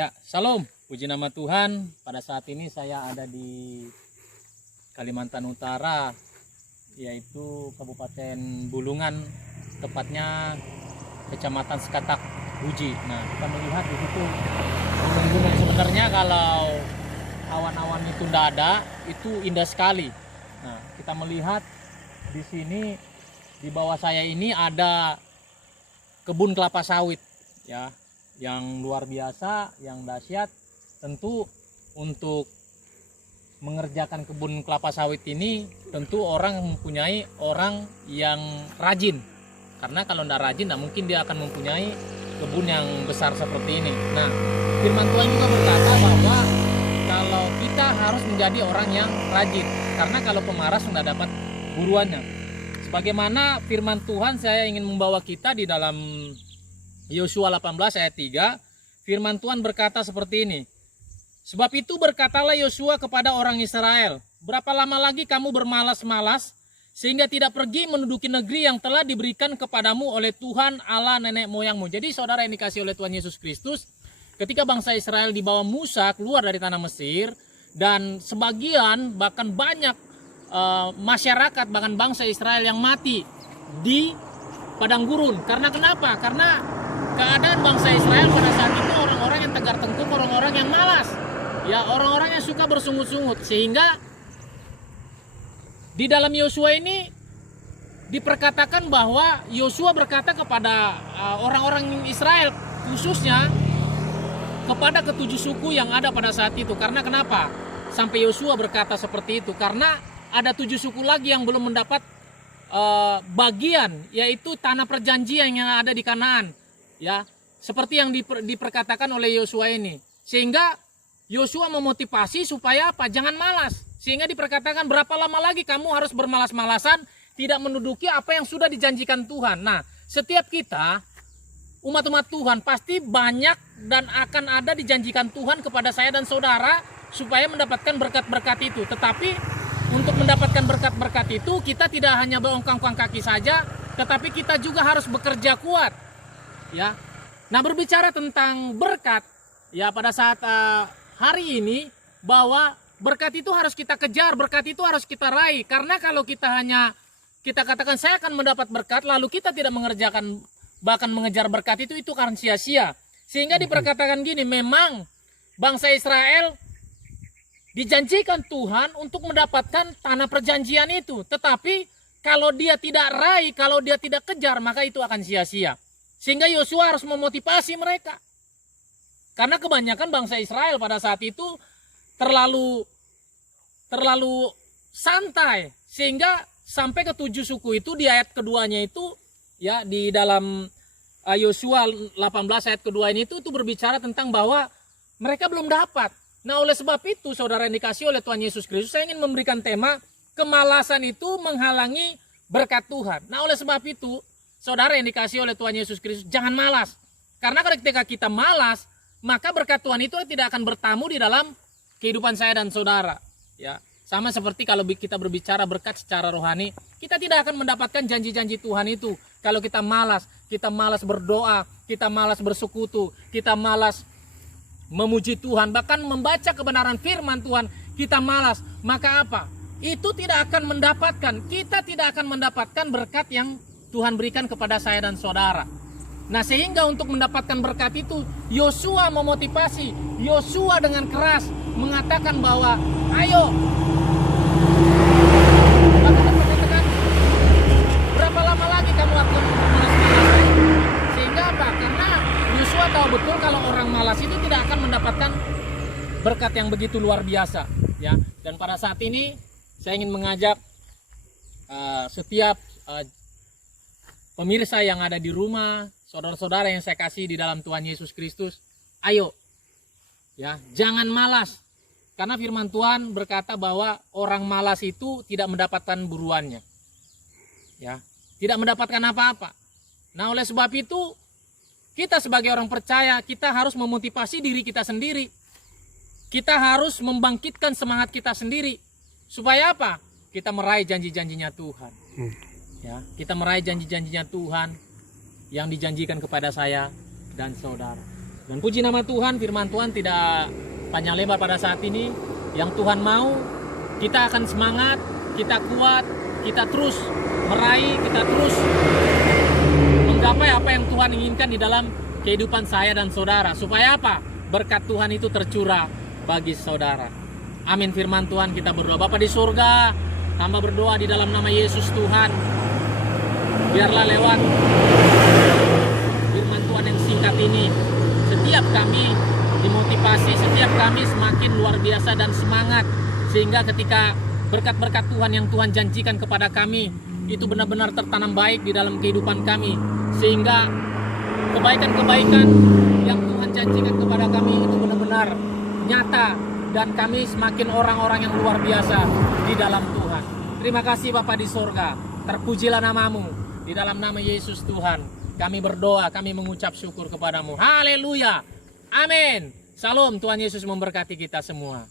Ya, salam, puji nama Tuhan. Pada saat ini saya ada di Kalimantan Utara, yaitu Kabupaten Bulungan, tepatnya Kecamatan Sekatak, Buji. Nah, kita melihat di situ gunung-gunung. Sebenarnya kalau awan-awan itu tidak ada, itu indah sekali. Nah, kita melihat di sini, di bawah saya ini ada kebun kelapa sawit, ya, yang luar biasa, yang dahsyat. Tentu untuk mengerjakan kebun kelapa sawit ini tentu mempunyai orang yang rajin, karena kalau tidak rajin tidak mungkin dia akan mempunyai kebun yang besar seperti ini. Nah, firman Tuhan juga berkata bahwa kalau kita harus menjadi orang yang rajin, karena kalau pemalas tidak dapat buruannya. Sebagaimana firman Tuhan, saya ingin membawa kita di dalam Yosua 18 ayat 3, firman Tuhan berkata seperti ini. Sebab itu berkatalah Yosua kepada orang Israel, berapa lama lagi kamu bermalas-malas, sehingga tidak pergi menduduki negeri yang telah diberikan kepadamu oleh Tuhan Allah nenek moyangmu. Jadi saudara yang dikasihi oleh Tuhan Yesus Kristus, ketika bangsa Israel dibawa Musa keluar dari tanah Mesir, dan sebagian bahkan banyak masyarakat, bahkan bangsa Israel yang mati di padang gurun. Karena kenapa? Karena keadaan bangsa Israel pada saat itu orang-orang yang tegar tengkuk, orang-orang yang malas, ya, orang-orang yang suka bersungut-sungut. Sehingga di dalam Yosua ini diperkatakan bahwa Yosua berkata kepada orang-orang Israel, khususnya kepada ketujuh suku yang ada pada saat itu. Karena kenapa sampai Yosua berkata seperti itu? Karena ada 7 suku lagi yang belum mendapat bagian, yaitu tanah perjanjian yang ada di Kanaan, ya, seperti yang diperkatakan oleh Yosua ini. Sehingga Yosua memotivasi supaya apa? Jangan malas. Sehingga diperkatakan berapa lama lagi kamu harus bermalas-malasan, tidak menduduki apa yang sudah dijanjikan Tuhan. Nah, setiap kita umat-umat Tuhan pasti banyak dan akan ada dijanjikan Tuhan kepada saya dan saudara supaya mendapatkan berkat-berkat itu. Tetapi untuk mendapatkan berkat-berkat itu, kita tidak hanya berongkang-ongkang kaki saja, tetapi kita juga harus bekerja kuat, ya. Nah, berbicara tentang berkat, ya, pada saat hari ini, bahwa berkat itu harus kita kejar, berkat itu harus kita raih. Karena kalau kita katakan saya akan mendapat berkat, lalu kita tidak mengerjakan, bahkan mengejar berkat itu akan sia-sia. Sehingga diperkatakan gini, memang bangsa Israel dijanjikan Tuhan untuk mendapatkan tanah perjanjian itu. Tetapi kalau dia tidak raih, kalau dia tidak kejar, maka itu akan sia-sia. Sehingga Yosua harus memotivasi mereka. Karena kebanyakan bangsa Israel pada saat itu terlalu santai. Sehingga sampai ke 7 suku itu di ayat keduanya itu, ya, di dalam Yosua 18 ayat kedua ini itu berbicara tentang bahwa mereka belum dapat. Nah, oleh sebab itu, saudara yang dikasihi oleh Tuhan Yesus Kristus, saya ingin memberikan tema kemalasan itu menghalangi berkat Tuhan. Nah, oleh sebab itu, saudara yang dikasihi oleh Tuhan Yesus Kristus, jangan malas. Karena ketika kita malas, maka berkat Tuhan itu tidak akan bertamu di dalam kehidupan saya dan saudara. Ya, sama seperti kalau kita berbicara berkat secara rohani, kita tidak akan mendapatkan janji-janji Tuhan itu. Kalau kita malas berdoa, kita malas bersekutu, kita malas memuji Tuhan, bahkan membaca kebenaran firman Tuhan, kita malas, maka apa? Itu tidak akan mendapatkan, kita tidak akan mendapatkan berkat yang Tuhan berikan kepada saya dan saudara. Nah, sehingga untuk mendapatkan berkat itu, Yosua memotivasi, Yosua dengan keras mengatakan bahwa ayo, berapa lama lagi kamu akan bermalas-malasan? Sehingga apa? Karena Yosua tahu betul kalau orang malas itu tidak akan mendapatkan berkat yang begitu luar biasa, ya. Dan pada saat ini saya ingin mengajak setiap pemirsa yang ada di rumah, saudara-saudara yang saya kasih di dalam Tuhan Yesus Kristus, ayo, ya, jangan malas. Karena firman Tuhan berkata bahwa orang malas itu tidak mendapatkan buruannya, ya, tidak mendapatkan apa-apa. Nah, oleh sebab itu, kita sebagai orang percaya, kita harus memotivasi diri kita sendiri. Kita harus membangkitkan semangat kita sendiri. Supaya apa? Kita meraih janji-janjinya Tuhan. Ya, kita meraih janji-janjinya Tuhan yang dijanjikan kepada saya dan saudara. Dan puji nama Tuhan, firman Tuhan tidak panjang lebar pada saat ini. Yang Tuhan mau, kita akan semangat, kita kuat, kita terus meraih, kita terus menggapai apa yang Tuhan inginkan di dalam kehidupan saya dan saudara. Supaya apa? Berkat Tuhan itu tercurah bagi saudara. Amin. Firman Tuhan, kita berdoa. Bapa di surga, hamba berdoa di dalam nama Yesus Tuhan. Biarlah lewat firman Tuhan yang singkat ini, setiap kami dimotivasi, setiap kami semakin luar biasa dan semangat. Sehingga ketika berkat-berkat Tuhan yang Tuhan janjikan kepada kami, itu benar-benar tertanam baik di dalam kehidupan kami. Sehingga kebaikan-kebaikan yang Tuhan janjikan kepada kami itu benar-benar nyata. Dan kami semakin orang-orang yang luar biasa di dalam Tuhan. Terima kasih Bapa di sorga. Terpujilah namamu. Di dalam nama Yesus Tuhan, kami berdoa, kami mengucap syukur kepadamu. Haleluya. Amin. Salam, Tuhan Yesus memberkati kita semua.